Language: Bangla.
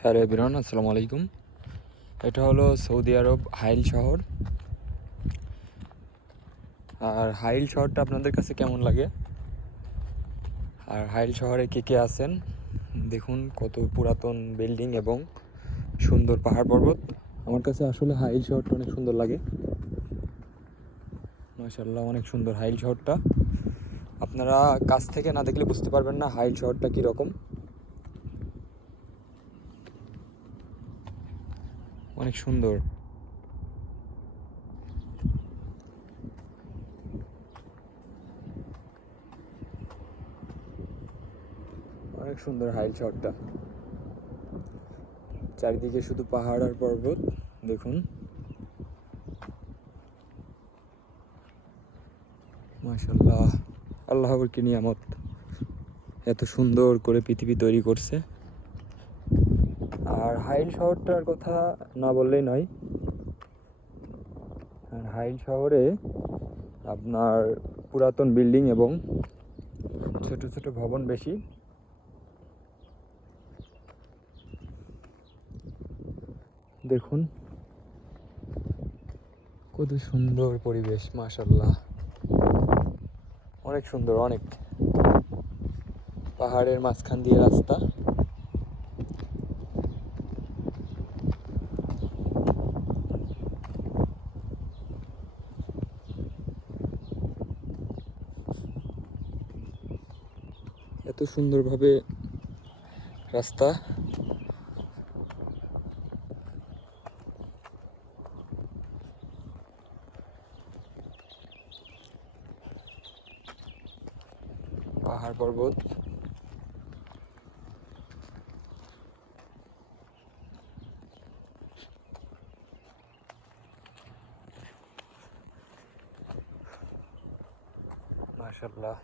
হ্যালো এভরিওয়ান, আসসালামু আলাইকুম। এটা হলো সৌদি আরব হাইল শহর। আর হাইল শহরটা আপনাদের কাছে কেমন লাগে? আর হাইল শহরে কে কে আছেন দেখুন, কত পুরাতন বিল্ডিং এবং সুন্দর পাহাড় পর্বত। আমার কাছে আসলে হাইল শহরটা অনেক সুন্দর লাগে। মাশাআল্লাহ, অনেক সুন্দর হাইল শহরটা। আপনারা কাছ থেকে না দেখলে বুঝতে পারবেন না হাইল শহরটা কীরকম। অনেক সুন্দর, অনেক সুন্দর হাইল শহরটা। চারিদিকে শুধু পাহাড় আর পর্বত। দেখুন, মাশাআল্লাহ, আল্লাহর কি নিয়ামত, এত সুন্দর করে পৃথিবী তৈরি করছে। আর হাইল শহরটার কথা না বললেই নয়। আর হাইল শহরে আপনার পুরাতন বিল্ডিং এবং ছোট ছোট ভবন বেশি। দেখুন কত সুন্দর পরিবেশ, মাশাআল্লাহ, অনেক সুন্দর। অনেক পাহাড়ের মাঝখান দিয়ে রাস্তা। এত সুন্দরভাবে রাস্তা। পাহাড় পর্বত, মাশাআল্লাহ।